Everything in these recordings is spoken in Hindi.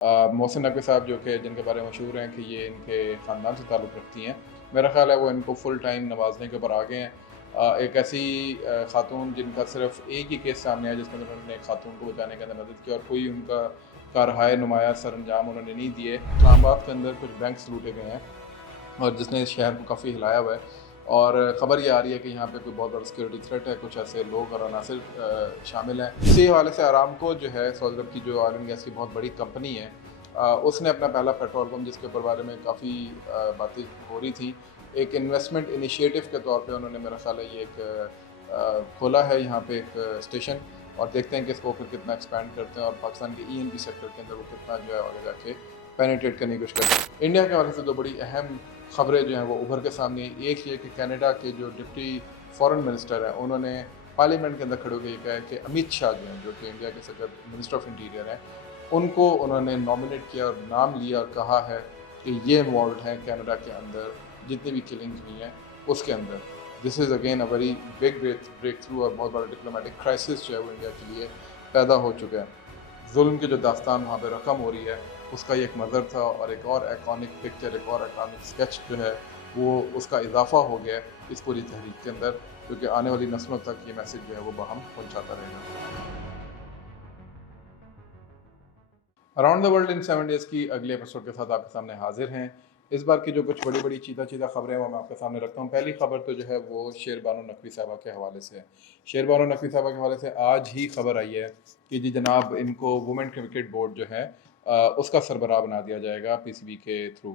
मोहसिन नकवी साहब जो कि जिनके बारे में मशहूर हैं कि ये इनके ख़ानदान से ताल्लुक़ रखती हैं। मेरा ख़्याल है वो इनको फ़ुल टाइम नवाज़ने के ऊपर आ गए हैं। एक ऐसी ख़ातून जिनका सिर्फ़ एक ही केस सामने आया जिसके अंदर उन्होंने एक ख़ातून को बचाने के अंदर मदद की और कोई उनका कारहाय नुमाया सरअंजाम उन्होंने नहीं दिए। इस्लामाबाद के अंदर कुछ बैंक्स लूटे गए हैं और जिसने इस शहर को काफ़ी हिलाया हुआ है और ख़बर ये आ रही है कि यहाँ पे कोई बहुत बड़ा सिक्योरिटी थ्रेट है, कुछ ऐसे लोग और अनासिर शामिल हैं। इसी हवाले से अरामको जो है सऊदी अरब की जो ऑयल एंड गैस की बहुत बड़ी कंपनी है, उसने अपना पहला पेट्रोल पंप जिसके ऊपर बारे में काफ़ी बातें हो रही थी, एक इन्वेस्टमेंट इनिशिएटिव के तौर पे उन्होंने मेरा ख़्याल है ये एक खोला है यहाँ पे एक स्टेशन और देखते हैं कि इसको फिर कितना एक्सपैंड करते हैं और पाकिस्तान के ईएनपी सेक्टर के अंदर वो कितना जो है आगे जाके पेनिट्रेट करने की कोशिश करते हैं। इंडिया के हवाले से दो बड़ी अहम खबरें जो हैं वो उभर के सामने आई। एक ये कि कनाडा के जो डिप्टी फॉरेन मिनिस्टर हैं उन्होंने पार्लियामेंट के अंदर खड़े होकर ये कहा है कि अमित शाह जो हैं जो कि इंडिया के मिनिस्टर ऑफ इंटीरियर हैं, उनको उन्होंने नॉमिनेट किया और नाम लिया और कहा है कि ये इन्वॉल्व हैं कनाडा के अंदर जितनी भी किलिंग्स हुई हैं उसके अंदर। This is again a very big breakthrough और बहुत बड़ा डिप्लोमेटिक क्राइसिस जो है वो इंडिया के लिए पैदा हो चुका है। ज़ुल्म की जो दास्तान वहाँ पे रकम हो रही है उसका ये एक मज़र था और एक और आइकॉनिक पिक्चर, एक और आइकॉनिक स्केच जो है वो उसका इजाफा हो गया है इस पूरी तहरीक के अंदर, क्योंकि आने वाली नस्लों तक ये मैसेज जो है वो बहम पहुँचाता रहेगा। Around the world in 7 days की अगले एपिसोड के साथ आपके सामने हाजिर हैं। इस बार की जो कुछ बड़ी बड़ी चीता चीता खबरें हैं वो मैं आपके सामने रखता हूँ। पहली खबर तो जो है वो शेर बानो नकवी साहबा के हवाले से है। शेर बानो नकवी साहबा के हवाले से आज ही खबर आई है कि जी जनाब इनको वुमेन क्रिकेट बोर्ड जो है उसका सरबराह बना दिया जाएगा पीसीबी के थ्रू।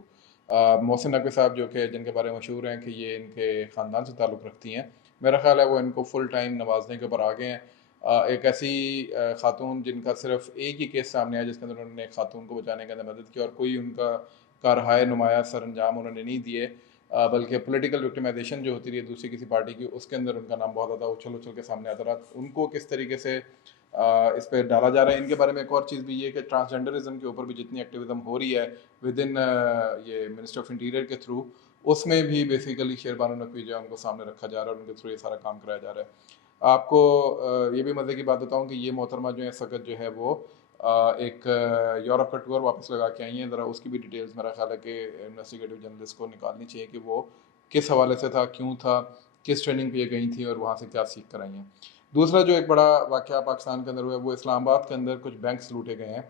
मोहसिन नकवी साहब जो कि जिनके बारे में मशहूर हैं कि ये इनके ख़ानदान से ताल्लुक़ रखती हैं, मेरा ख्याल है वो इनको फ़ुल टाइम नवाजने के ऊपर आ गए हैं। एक ऐसी ख़ातून जिनका सिर्फ़ एक ही केस सामने आया जिसके अंदर उन्होंने एक ख़ातून को बचाने के अंदर मदद की और कोई उनका कारहाय नुमाया सरअंजाम उन्होंने नहीं दिए, बल्कि पॉलिटिकल विक्टिमाइजेशन जो होती रही है दूसरी किसी पार्टी की उसके अंदर उनका नाम बहुत ज़्यादा उछल उछल के सामने आता रहा। उनको किस तरीके से इस पे डाला जा रहा है। इनके बारे में एक और चीज़ भी ये कि ट्रांसजेंडरिज्म के ऊपर भी जितनी एक्टिविज्म हो रही है विद इन ये मिनिस्टर ऑफ इंटीरियर के थ्रू, उसमें भी बेसिकली शेर बानो नकवी जो है उनको सामने रखा जा रहा है और उनके थ्रू ये सारा काम कराया जा रहा है। आपको ये भी मज़े की बात बताऊँ कि ये मोहतरमा जो है सगत जो है वो एक यूरोप का टूर वापस लगा के आई हैं। ज़रा उसकी भी डिटेल्स मेरा ख्याल है कि इन्वेस्टिगेटिव जर्नलिस्ट को निकालनी चाहिए कि वो किस हवाले से था, क्यों था, किस ट्रेनिंग पे ये गई थी और वहाँ से क्या सीख कर आई हैं। दूसरा जो एक बड़ा वाक़या पाकिस्तान के अंदर हुआ है वो इस्लामाबाद के अंदर कुछ बैंक्स लूटे गए हैं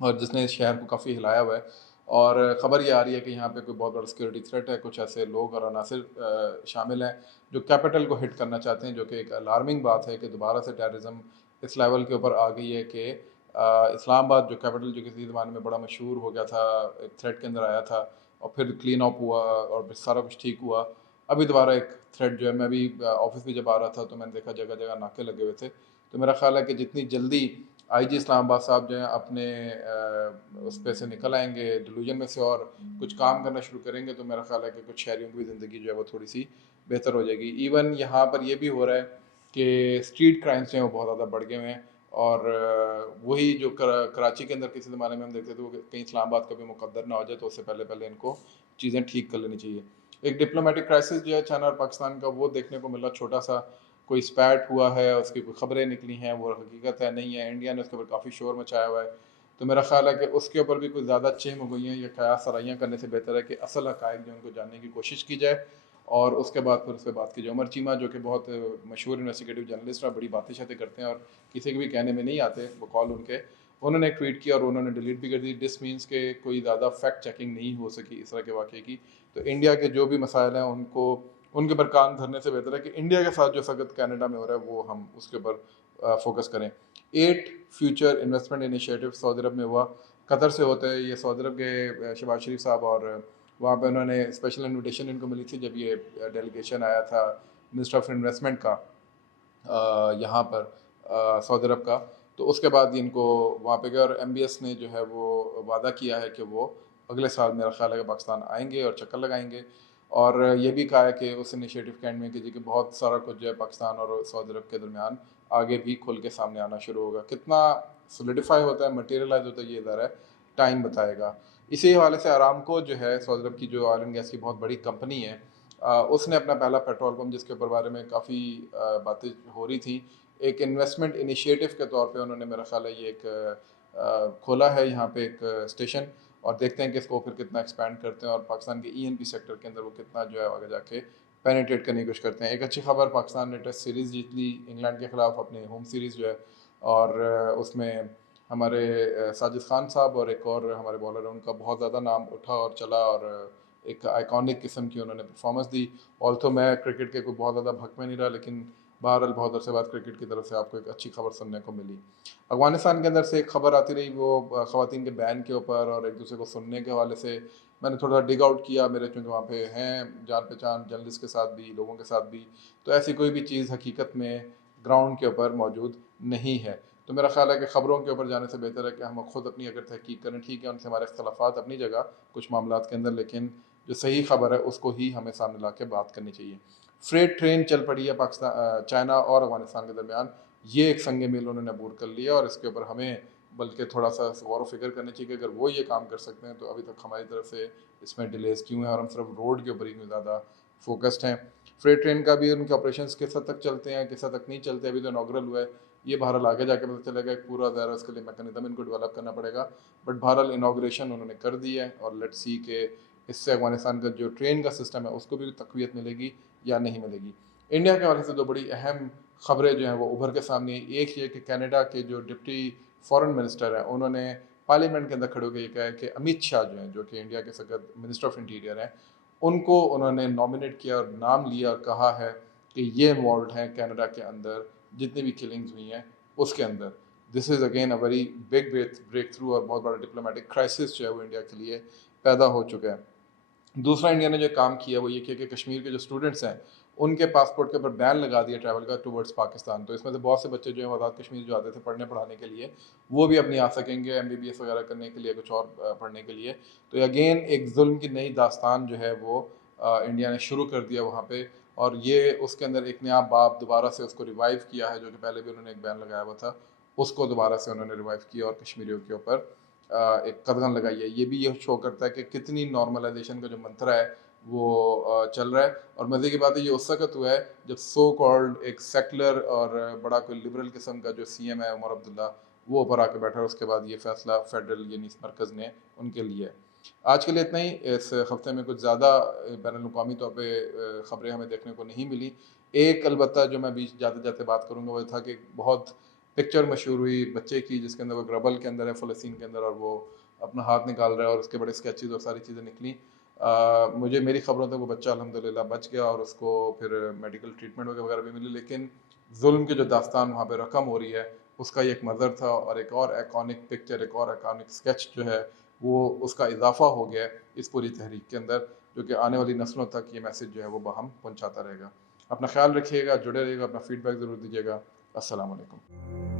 और जिसने इस शहर को काफ़ी हिलाया हुआ है और ख़बर ये आ रही है कि यहाँ पे कोई बहुत बड़ा सिक्योरिटी थ्रेट है, कुछ ऐसे लोग और अनासिर शामिल हैं जो कैपिटल को हिट करना चाहते हैं, जो कि एक अलार्मिंग बात है कि दोबारा से टेररिज्म इस लेवल के ऊपर आ गई है कि इस्लामाबाद जो कैपिटल जो किसी ज़माने में बड़ा मशहूर हो गया था, एक थ्रेट के अंदर आया था और फिर क्लीन अप हुआ और फिर सारा कुछ ठीक हुआ। अभी दोबारा एक थ्रेट जो है, मैं भी ऑफिस में जब आ रहा था तो मैंने देखा जगह जगह नाके लगे हुए थे। तो मेरा ख्याल है कि जितनी जल्दी आईजी इस्लामाबाद साहब जो हैं अपने उस पे से निकल आएंगे डिलूजन में से और कुछ काम करना शुरू करेंगे तो मेरा ख्याल है कि कुछ शहरियों की भी ज़िंदगी जो है वो थोड़ी सी बेहतर हो जाएगी। इवन यहाँ पर ये भी हो रहा है कि स्ट्रीट क्राइम्स जो हैं वो बहुत ज़्यादा बढ़ गए हुए हैं और वही जो कराची के अंदर किसी ज़माने में हम देखते थे वो कहीं इस्लामाबाद का भी मुकद्दर ना हो जाए तो उससे पहले पहले इनको चीज़ें ठीक कर लेनी चाहिए। एक डिप्लोमेटिक क्राइसिस जो है चाइना और पाकिस्तान का वो देखने को मिला, छोटा सा कोई स्पैट हुआ है, उसकी कोई खबरें निकली हैं, वो हकीकत है नहीं है, इंडिया ने उसके ऊपर काफ़ी शोर मचाया हुआ है। तो मेरा ख्याल है कि उसके ऊपर भी कुछ ज़्यादा चेम हो गई हैं या क़यास सराइयाँ करने से बेहतर है कि असल हक़ाइक़ जो उनको जानने की कोशिश की जाए और उसके बाद फिर उस पर बात की जाए। उमर चीमा जो कि बहुत मशहूर इन्वेस्टिगेटिव जर्नलिस्ट और बड़ी बातें शातें करते हैं और किसी के भी कहने में नहीं आते बकौल उनके, उन्होंने एक ट्वीट किया और उन्होंने डिलीट भी कर दी। दिस मीन्स के कोई ज़्यादा फैक्ट चेकिंग नहीं हो सकी इस तरह के वाक़े की। तो इंडिया के जो भी मसाइल हैं उनको उनके ऊपर कान धरने से बेहतर है कि इंडिया के साथ जो सख्त कनाडा में हो रहा है वो हम उसके ऊपर फोकस करें। 8 फ्यूचर इन्वेस्टमेंट इनिशिएटिव सऊदी अरब में हुआ, कतर से होते हैं ये सऊदी अरब के शहबाज शरीफ साहब और वहाँ पे उन्होंने स्पेशल इनविटेशन इनको मिली थी जब ये डेलीगेशन आया था मिनिस्टर ऑफ इन्वेस्टमेंट का यहाँ पर सऊदी अरब का। तो उसके बाद इनको वहाँ पे गए और एमबीएस ने जो है वो वादा किया है कि वो अगले साल मेरा ख्याल है कि पाकिस्तान आएंगे और चक्कर लगाएंगे और ये भी कहा है कि उस इनिशिएटिव के एंड में कि बहुत सारा कुछ जो है पाकिस्तान और सऊदी अरब के दरमियान आगे भी खुल के सामने आना शुरू होगा। कितना सोलिडिफाई होता है, मटेरियलाइज होता है, ये ज़रा टाइम बताएगा। इसी हवाले से अरामको जो है सऊदी अरब की जो ऑयल एंड गैस की बहुत बड़ी कंपनी है, उसने अपना पहला पेट्रोल पंप जिसके ऊपर बारे में काफ़ी बातें हो रही थी, एक इन्वेस्टमेंट इनिशिएटिव के तौर पे उन्होंने मेरा ख़्याल है ये एक खोला है यहाँ पे एक स्टेशन, और देखते हैं कि इसको फिर कितना एक्सपैंड करते हैं और पाकिस्तान के ENP सेक्टर के अंदर वो कितना जो है आगे जाके पेनिट्रेट करने की कोशिश करते हैं। एक अच्छी खबर, पाकिस्तान ने टेस्ट सीरीज़ जीत ली इंग्लैंड के ख़िलाफ़, अपने होम सीरीज़ जो है, और उसमें हमारे साजिद खान साहब और एक और हमारे बॉलर हैं, उनका बहुत ज़्यादा नाम उठा और चला, और एक आइकॉनिक किस्म की उन्होंने परफॉर्मेंस दी। ऑल्थो मैं क्रिकेट के कोई बहुत ज़्यादा भक्त में नहीं रहा, लेकिन बहरहाल बहुत अरसे बाद क्रिकेट की तरफ से आपको एक अच्छी खबर सुनने को मिली। अफगानिस्तान के अंदर से एक खबर आती रही, वो ख़वातीन के बैन के ऊपर और एक दूसरे को सुनने के हवाले से मैंने थोड़ा डिग आउट किया, मेरे चूँकि वहाँ पे हैं जान पहचान जर्नलिस्ट के साथ भी, लोगों के साथ भी, तो ऐसी कोई भी चीज़ हकीकत में ग्राउंड के ऊपर मौजूद नहीं है। तो मेरा ख्याल है कि ख़बरों के ऊपर जाने से बेहतर है कि हम खुद अपनी अगर तहकीक करें, ठीक है उनसे हमारे इख्तलाफात अपनी जगह कुछ मामलात के अंदर, लेकिन जो सही खबर है उसको ही हमें सामने ला के बात करनी चाहिए। फ्रेट ट्रेन चल पड़ी है पाकिस्तान चाइना और अफगानिस्तान के दरमियान, ये एक संग मील उन्होंने अबूर कर लिया, और इसके ऊपर हमें बल्कि थोड़ा सा गौर व फिक्र करनी चाहिए कि अगर वो ये काम कर सकते हैं तो अभी तक हमारी तरफ से इसमें डिलेज क्यों है, और हम सिर्फ रोड के ऊपर ही क्यों ज़्यादा फोकस्ड हैं। फ्रेट ट्रेन का भी उनके ऑपरेशन किस हद तक चलते हैं, किस हद तक नहीं चलते, अभी तो इनॉग्रल हुआ है, ये बहरहाल आगे जाके पता चलेगा, एक पूरा ज़रा इसके लिए मैकेनिज्म इनको डेवलप करना पड़ेगा। बट बहरहाल इनाग्रेशन उन्होंने कर दी है, और लेट्स सी के इससे अफगानिस्तान का जो ट्रेन का सिस्टम है उसको भी तकवीत मिलेगी या नहीं मिलेगी। इंडिया के हवाले से दो बड़ी अहम खबरें जो हैं वो उभर के सामने, एक ये कि कनाडा के जो डिप्टी फॉरेन मिनिस्टर हैं उन्होंने पार्लियामेंट के अंदर खड़े होकर ये कहा है कि अमित शाह जो हैं, जो कि इंडिया के सगत मिनिस्टर ऑफ इंटीरियर हैं, उनको उन्होंने नॉमिनेट किया और नाम लिया और कहा है कि ये इन्वॉल्व हैं कनाडा के अंदर जितनी भी किलिंग्स हुई हैं उसके अंदर। This is again a very big breakthrough, और बहुत बड़ा डिप्लोमेटिक क्राइसिस जो है वो इंडिया के लिए पैदा हो चुका है। दूसरा इंडिया ने जो काम किया वो ये किया कि कश्मीर के जो स्टूडेंट्स हैं उनके पासपोर्ट के ऊपर बैन लगा दिया ट्रैवल का टुवर्ड्स पाकिस्तान। तो इसमें से बहुत से बच्चे जो हैं आज़ाद कश्मीर जो आते थे पढ़ने पढ़ाने के लिए, वो भी अपनी आ सकेंगे MBBS वगैरह करने के लिए, कुछ और पढ़ने के लिए। तो अगेन एक जुल्म की नई दास्तान जो है वो इंडिया ने शुरू कर दिया वहाँ पे, और ये उसके अंदर एक नया बाब दोबारा से उसको रिवाइव किया है, जो कि पहले भी उन्होंने एक बैन लगाया हुआ था, उसको दोबारा से उन्होंने रिवाइव किया और कश्मीरियों के ऊपर एक कदगन लगाई है। ये भी ये शो करता है कि कितनी नॉर्मलाइजेशन का जो मंत्रा है वो चल रहा है। और मज़े की बात है ये उस वक्त हुआ है जब सो कॉल्ड एक सेकुलर और बड़ा कोई लिबरल किस्म का जो CM है उमर अब्दुल्ला, वो ऊपर आके बैठा है, उसके बाद ये फैसला फेडरल यानी मरकज़ ने उनके लिए है। आज के लिए इतना ही। इस हफ्ते में कुछ ज़्यादा बैनुल-अक़वामी तौर पे ख़बरें हमें देखने को नहीं मिली। एक अलबत्ता जो मैं बीच जाते जाते बात करूँगा वो था कि बहुत पिक्चर मशहूर हुई बच्चे की, जिसके अंदर वो ग्रबल के अंदर है, फ़लस्तीन के अंदर, और वो अपना हाथ निकाल रहा है और उसके बड़े स्केचेस और सारी चीज़ें निकली। मुझे मेरी खबरों तक वो बच्चा अल्हम्दुलिल्लाह बच गया और उसको फिर मेडिकल ट्रीटमेंट वगैरह भी मिली, लेकिन जुल्म की जो दास्तान वहाँ पे रकम हो रही है उसका ये एक मज़र था, और एक और आइकॉनिक पिक्चर, एक और आइकॉनिक स्केच जो है वो उसका इजाफा हो गया है इस पूरी तहरीक के अंदर, जो कि आने वाली नस्लों तक ये मैसेज जो है वो बाहम पहुँचाता रहेगा। अपना ख्याल रखिएगा, जुड़े रहिएगा, अपना फीडबैक ज़रूर दीजिएगा। अस्सलाम वालेकुम।